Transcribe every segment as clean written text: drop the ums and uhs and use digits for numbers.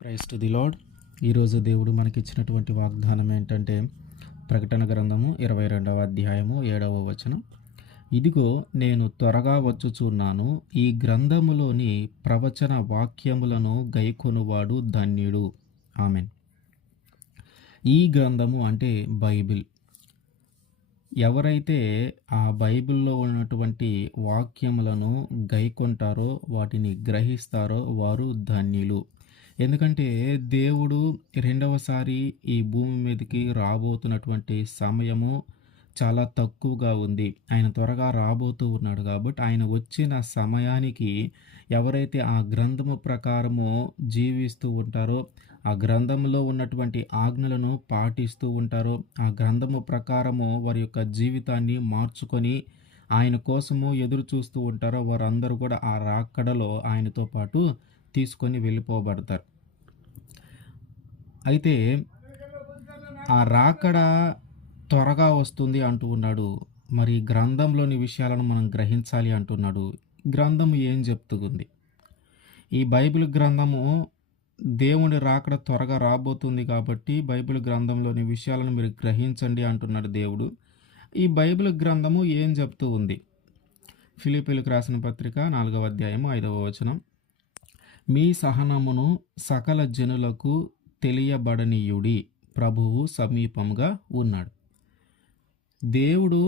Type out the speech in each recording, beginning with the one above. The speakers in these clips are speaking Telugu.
Praise to the lord. ఈరోజు దేవుడు మనకిచ్చినటువంటి వాగ్దానం ఏంటంటే, ప్రకటన గ్రంథము 22వ అధ్యాయము 7వ వచనం. ఇదిగో నేను త్వరగా వచ్చుచున్నాను, ఈ గ్రంథములోని ప్రవచన వాక్యములను గైకొనువాడు ధన్యుడు. ఆమెన్. ఈ గ్రంథము అంటే బైబిల్. ఎవరైతే ఆ బైబిల్లో ఉన్నటువంటి వాక్యములను గైకొంటారో, వాటిని గ్రహిస్తారో వారు ధన్యులు. ఎందుకంటే దేవుడు రెండవసారి ఈ భూమి మీదకి రాబోతున్నటువంటి సమయము చాలా తక్కువగా ఉంది. ఆయన త్వరగా రాబోతూ ఉన్నాడు కాబట్టి ఆయన వచ్చిన సమయానికి ఎవరైతే ఆ గ్రంథము ప్రకారము జీవిస్తూ ఉంటారో, ఆ గ్రంథంలో ఉన్నటువంటి ఆజ్ఞలను పాటిస్తూ ఉంటారో, ఆ గ్రంథము ప్రకారము వారి యొక్క జీవితాన్ని మార్చుకొని ఆయన కోసము ఎదురు చూస్తూ ఉంటారో, వారందరూ కూడా ఆ రాకడలో ఆయనతో పాటు తీసుకొని వెళ్ళిపోబడతారు. అయితే ఆ రాకడ త్వరగా వస్తుంది అంటూ ఉన్నాడు. మరి గ్రంథంలోని విషయాలను మనం గ్రహించాలి అంటున్నాడు. గ్రంథం ఏం చెప్తుంది? ఈ బైబిల్ గ్రంథము దేవుని రాకడ త్వరగా రాబోతుంది కాబట్టి బైబిల్ గ్రంథంలోని విషయాలను మీరు గ్రహించండి అంటున్నాడు దేవుడు. ఈ బైబిల్ గ్రంథము ఏం చెప్తూ ఉంది? ఫిలిప్పీయులకు రాసిన పత్రిక 4వ అధ్యాయము 5వ వచనం. మీ సహనమును సకల జనులకు తెలియబడనీయుడి, ప్రభువు సమీపంగా ఉన్నాడు. దేవుడు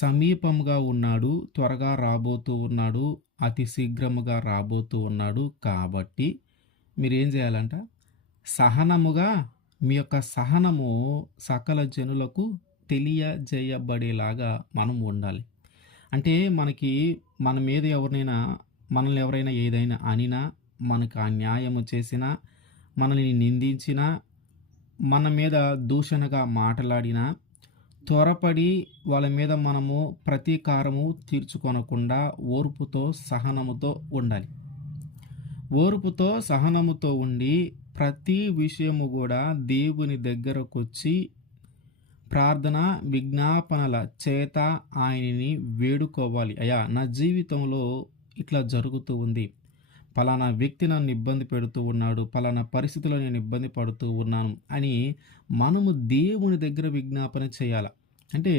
సమీపంగా ఉన్నాడు, త్వరగా రాబోతూ ఉన్నాడు, అతి శీఘ్రముగా రాబోతూ ఉన్నాడు. కాబట్టి మీరేం చేయాలంట? సహనముగా మీ యొక్క సహనము సకల జనులకు తెలియజేయబడేలాగా మనం ఉండాలి. అంటే మన మీద మనల్ని ఎవరైనా ఏదైనా అనినా, మనకు అన్యాయము చేసినా, మనల్ని నిందించినా, మన మీద దూషణగా మాట్లాడినా త్వరపడి వాళ్ళ మీద మనము ప్రతీకారము తీర్చుకొనకుండా ఓర్పుతో సహనముతో ఉండాలి. ఓర్పుతో సహనముతో ఉండి ప్రతి విషయము కూడా దేవుని దగ్గరకొచ్చి ప్రార్థన విజ్ఞాపనల చేత ఆయనని వేడుకోవాలి. అయ్యా, నా జీవితంలో ఇట్లా జరుగుతూ ఉంది, పలానా వ్యక్తి నన్ను ఇబ్బంది పెడుతూ ఉన్నాడు, పలానా పరిస్థితిలో నేను ఇబ్బంది పడుతూ ఉన్నాను అని మనము దేవుని దగ్గర విజ్ఞాపన చేయాలి. అంటే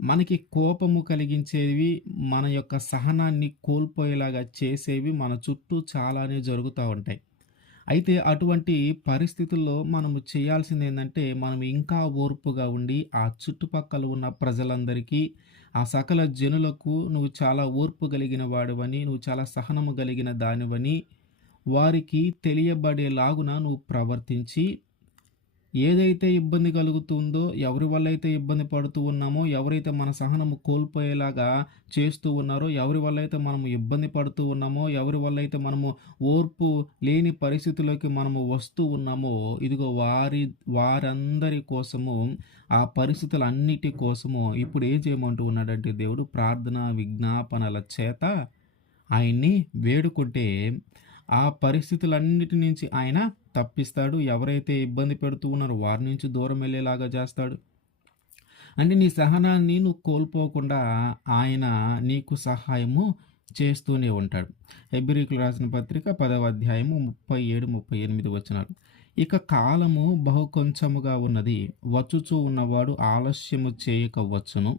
మనకి కోపము కలిగించేవి, మన యొక్క సహనాన్ని కోల్పోయేలాగా చేసేవి మన చుట్టూ చాలానే జరుగుతూ ఉంటాయి. అయితే అటువంటి పరిస్థితుల్లో మనము చేయాల్సింది ఏంటంటే, మనం ఇంకా ఓర్పుగా ఉండి ఆ చుట్టుపక్కల ఉన్న ప్రజలందరికీ, ఆ సకల జనులకు నువ్వు చాలా ఓర్పు కలిగిన వాడివని, నువ్వు చాలా సహనము కలిగిన దానివని వారికి తెలియబడేలాగున నువ్వు ప్రవర్తించి, ఏదైతే ఇబ్బంది కలుగుతుందో, ఎవరి వల్ల అయితే ఇబ్బంది పడుతూ ఉన్నామో, ఎవరైతే మన సహనము కోల్పోయేలాగా చేస్తూ ఉన్నారో, ఎవరి వల్ల అయితే మనము ఇబ్బంది పడుతూ ఉన్నామో, ఎవరి వల్ల అయితే మనము ఓర్పు లేని పరిస్థితుల్లోకి మనము వస్తూ ఉన్నామో, ఇదిగో వారందరి కోసము, ఆ పరిస్థితులన్నిటి కోసము ఇప్పుడు ఏం చేయమంటూ ఉన్నాడంటే దేవుడు, ప్రార్థన విజ్ఞాపనల చేత ఆయన్ని వేడుకుంటే ఆ పరిస్థితులన్నిటి నుంచి ఆయన తప్పిస్తాడు. ఎవరైతే ఇబ్బంది పెడుతూ ఉన్నారో వారి నుంచి దూరం వెళ్ళేలాగా చేస్తాడు. అంటే నీ సహనాన్ని నువ్వు కోల్పోకుండా ఆయన నీకు సహాయము చేస్తూనే ఉంటాడు. హెబ్రీయులకు రాసిన పత్రిక 10వ అధ్యాయము 37, 38 వచనాలు. ఇక కాలము బహు కొంచెముగా ఉన్నది, వచ్చుచూ ఉన్నవాడు ఆలస్యము చేయక వచ్చును.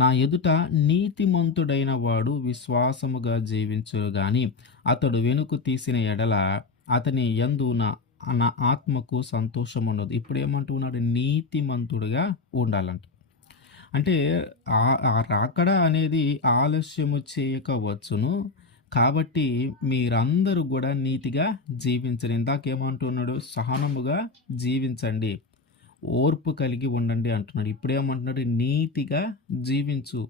నా ఎదుట నీతిమంతుడైన వాడు విశ్వాసముగా జీవించును గాని అతడు వెనుక తీసిన ఎడల అతని యందు నా ఆత్మకు సంతోషం ఉండదు. ఇప్పుడు ఏమంటున్నాడు? నీతిమంతుడుగా ఉండాలంట. అంటే ఆ రాకడ అనేది ఆలస్యము చేయక వచ్చును. కాబట్టి మీరందరూ కూడా నీతిగా జీవించండి. ఇందాకేమంటున్నాడు? సహనముగా జీవించండి, ఓర్పు కలిగి ఉండండి అంటున్నాడు. ఇప్పుడేమంటున్నాడు? నీతిగా జీవించు,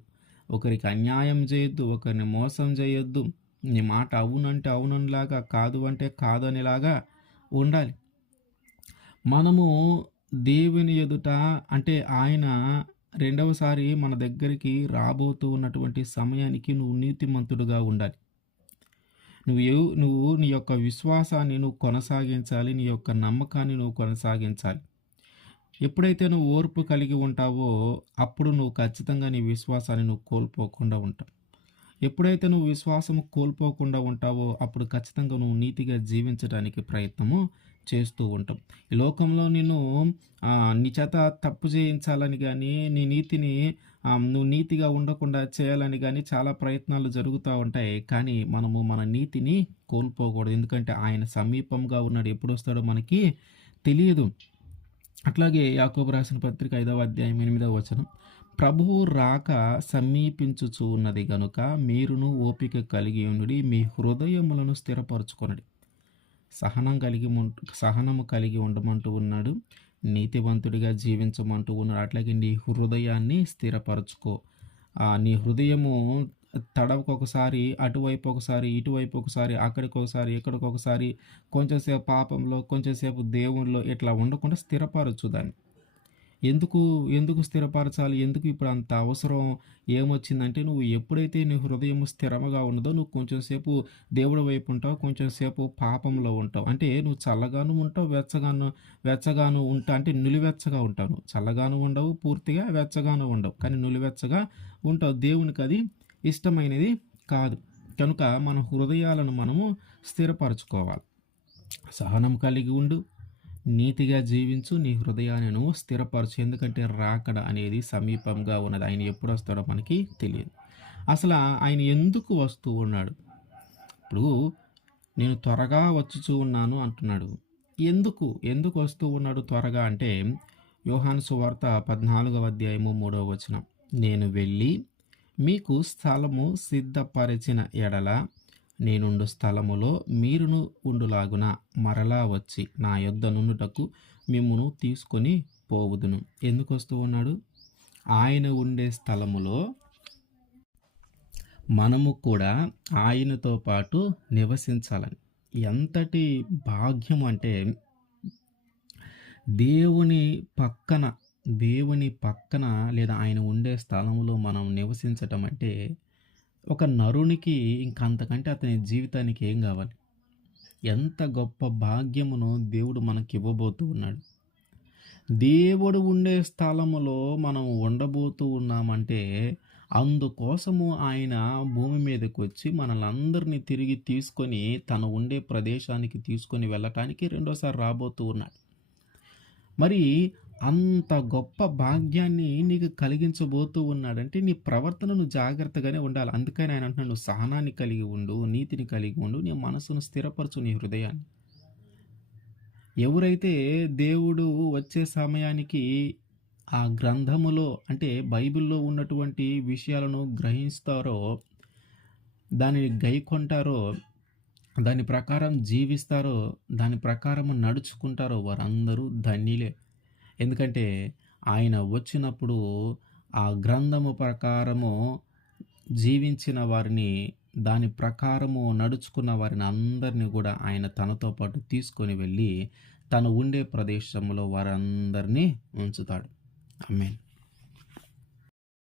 ఒకరికి అన్యాయం చేయొద్దు, ఒకరిని మోసం చేయొద్దు, నీ మాట అవునంటే అవుననిలాగా, కాదు అంటే కాదు అనేలాగా ఉండాలి. మనము దేవుని ఎదుట, అంటే ఆయన రెండవసారి మన దగ్గరికి రాబోతూ ఉన్నటువంటి సమయానికి నువ్వు నీతిమంతుడుగా ఉండాలి. నువ్వు నీ యొక్క విశ్వాసాన్ని నువ్వు కొనసాగించాలి, నీ యొక్క నమ్మకాన్ని నువ్వు కొనసాగించాలి. ఎప్పుడైతే నువ్వు ఓర్పు కలిగి ఉంటావో అప్పుడు నువ్వు ఖచ్చితంగా నీ విశ్వాసాన్ని నువ్వు కోల్పోకుండా ఉంటావు. ఎప్పుడైతే నువ్వు విశ్వాసము కోల్పోకుండా ఉంటావో అప్పుడు ఖచ్చితంగా నువ్వు నీతిగా జీవించడానికి ప్రయత్నము చేస్తూ ఉంటాం. ఈ లోకంలో నిన్ను నీ చేత తప్పు చేయించాలని గానీ, నీ నీతిని నువ్వు నీతిగా ఉండకుండా చేయాలని గానీ చాలా ప్రయత్నాలు జరుగుతా ఉంటాయి. కానీ మనము మన నీతిని కోల్పోకూడదు. ఎందుకంటే ఆయన సమీపంగా ఉన్నాడు. ఎప్పుడొస్తాడో మనకి తెలియదు. అట్లాగే యాకోబు రాసిన పత్రిక 5వ అధ్యాయం 8వ వచనం. ప్రభువు రాక సమీపించుచు ఉన్నది గనుక మీరును ఓపిక కలిగి ఉండుడి, మీ హృదయములను స్థిరపరచుకొనుడి. సహనము కలిగి ఉండమంటూ ఉన్నాడు. నీతివంతుడిగా జీవించమంటూ ఉన్నాడు. అట్లాగే నీ హృదయాన్ని స్థిరపరచుకో. నీ హృదయము తడవకొకసారి అటువైపు ఒకసారి, ఇటువైపు ఒకసారి, అక్కడికొకసారి, ఇక్కడికొకసారి, కొంచెం సేపు పాపంలో, కొంచెం సేపు దేవునిలో ఇట్లా ఉండకుండా స్థిరపరచు దాన్ని. ఎందుకు స్థిరపరచాలి? ఎందుకు ఇప్పుడు అంత అవసరం ఏమొచ్చిందంటే, నువ్వు ఎప్పుడైతే నీ హృదయం స్థిరముగా ఉన్నదో నువ్వు కొంచెం సేపు దేవుడి వైపు ఉంటావు, కొంచెం సేపు పాపంలో ఉంటావు. అంటే నువ్వు చల్లగాను ఉంటావు, వెచ్చగాను ఉంటావు. అంటే నులివెచ్చగా ఉంటావు. నువ్వు చల్లగాను ఉండవు, పూర్తిగా వెచ్చగాను ఉండవు, కానీ నులివెచ్చగా ఉంటావు. దేవునికి అది ఇష్టమైనది కాదు. కనుక మన హృదయాలను మనము స్థిరపరచుకోవాలి. సహనం కలిగి ఉండు, నీతిగా జీవించు, నీ హృదయాన్ని నువ్వు స్థిరపరచు. ఎందుకంటే రాకడ అనేది సమీపంగా ఉన్నది. ఆయన ఎప్పుడు వస్తాడో మనకి తెలియదు. అసలు ఆయన ఎందుకు వస్తూ ఉన్నాడు? ఇప్పుడు నేను త్వరగా వచ్చుచూ ఉన్నాను అంటున్నాడు. ఎందుకు వస్తూ ఉన్నాడు త్వరగా అంటే, యోహాను సువార్త 14వ అధ్యాయము 3వ వచనం. నేను వెళ్ళి మీకు స్థలము సిద్ధపరిచిన ఎడల నేనుండు స్థలములో మీరును ఉండులాగున మరలా వచ్చి నా యొద్ద నుండుటకు మిమ్మును తీసుకొని పోవుదును. ఎందుకు వస్తూ ఉన్నాడు? ఆయన ఉండే స్థలములో మనము కూడా ఆయనతో పాటు నివసించాలని. ఎంతటి భాగ్యం అంటే, దేవుని పక్కన లేదా ఆయన ఉండే స్థలంలో మనం నివసించటం అంటే, ఒక నరునికి ఇంకంతకంటే అతని జీవితానికి ఏం కావాలి? ఎంత గొప్ప భాగ్యమును దేవుడు మనకి ఇవ్వబోతూ ఉన్నాడు. దేవుడు ఉండే స్థలములో మనం ఉండబోతూ ఉన్నామంటే, అందుకోసము ఆయన భూమి మీదకి వచ్చి మనలందరినీ తిరిగి తీసుకొని తను ఉండే ప్రదేశానికి తీసుకొని వెళ్ళటానికి రెండోసారి రాబోతూ ఉన్నాడు. మరి అంత గొప్ప భాగ్యాన్ని నీకు కలిగించబోతూ ఉన్నాడంటే, నీ ప్రవర్తనను జాగ్రత్తగానే ఉండాలి. అందుకని ఆయన అంటున్నాడు, నువ్వు సహనాన్ని కలిగి ఉండు, నీతిని కలిగి ఉండు, నీ మనసును స్థిరపరచు, నీ హృదయాన్ని. ఎవరైతే దేవుడు వచ్చే సమయానికి ఆ గ్రంథములో అంటే బైబిల్లో ఉన్నటువంటి విషయాలను గ్రహిస్తారో, దానిని గైకొంటారో, దాని ప్రకారం జీవిస్తారో, దాని ప్రకారం నడుచుకుంటారో వారందరూ ధన్యులే. ఎందుకంటే ఆయన వచ్చినప్పుడు ఆ గ్రంథము ప్రకారము జీవించిన వారిని, దాని ప్రకారము నడుచుకున్న వారిని అందరినీ కూడా ఆయన తనతో పాటు తీసుకొని వెళ్ళి తను ఉండే ప్రదేశంలో వారందరినీ ఉంచుతాడు. ఆమేన్.